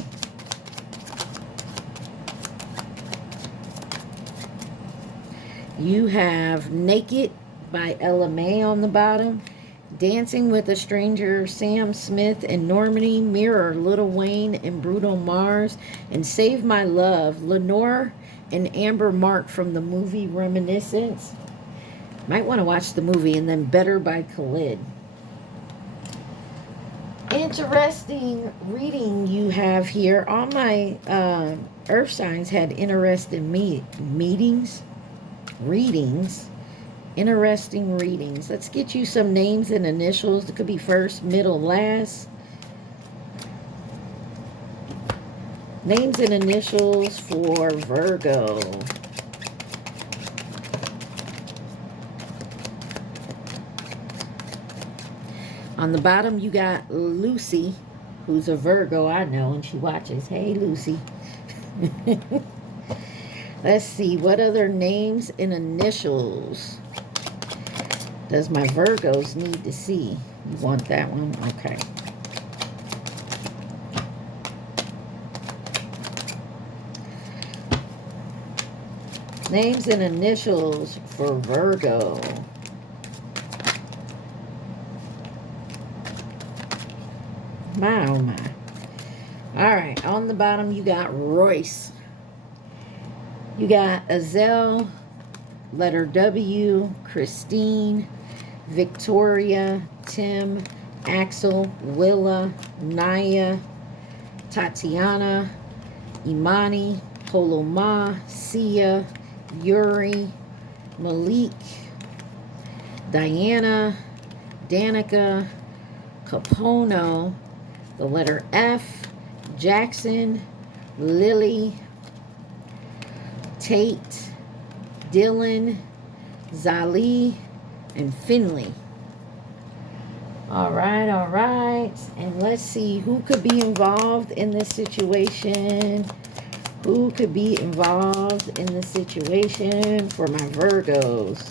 You have Naked by Ella May on the bottom. Dancing with a Stranger, Sam Smith and Normandy. Mirror, Lil Wayne and Bruno Mars. And Save My Love, Lenore and Amber Mark from the movie Reminiscence. Might want to watch the movie. And then Better by Khalid. Interesting reading you have here. All my earth signs had interesting readings. Interesting readings. Let's get you some names and initials. It could be first, middle, last. Names and initials for Virgo. On the bottom, you got Lucy, who's a Virgo, I know, and she watches. Hey, Lucy. Let's see, what other names and initials does my Virgos need to see? You want that one? Okay. Names and initials for Virgo. My, oh my. All right, on the bottom you got Royce. You got Azelle, letter W, Christine, Victoria, Tim, Axel, Willa, Naya, Tatiana, Imani, Poloma, Sia, Yuri, Malik, Diana, Danica, Capono, the letter F, Jackson, Lily, Tate, Dylan, Zali, and Finley. All right. And let's see who could be involved in this situation. Who could be involved in this situation for my Virgos?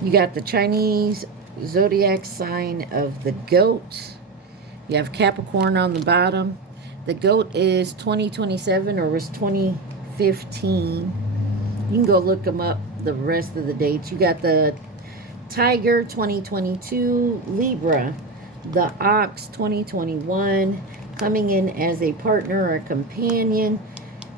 You got the Chinese zodiac sign of the goat. You have Capricorn on the bottom. The goat is 2027 or was 2015. You can go look them up, the rest of the dates. You got the Tiger 2022, Libra, the Ox 2021, coming in as a partner or a companion,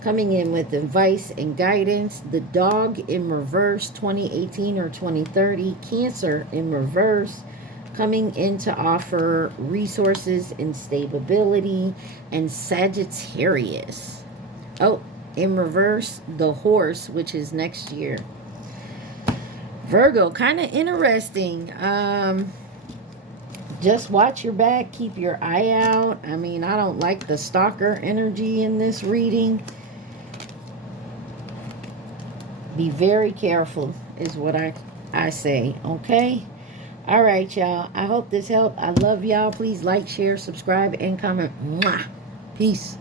coming in with advice and guidance. The Dog in reverse 2018 or 2030, Cancer in reverse, coming in to offer resources and stability. And Sagittarius, oh, in reverse, the Horse, which is next year. Virgo, kind of interesting. Just watch your back, keep your eye out. I mean, I don't like the stalker energy in this reading. Be very careful is what I say, okay? All right, y'all. I hope this helped. I love y'all. Please like, share, subscribe, and comment. Mwah. Peace.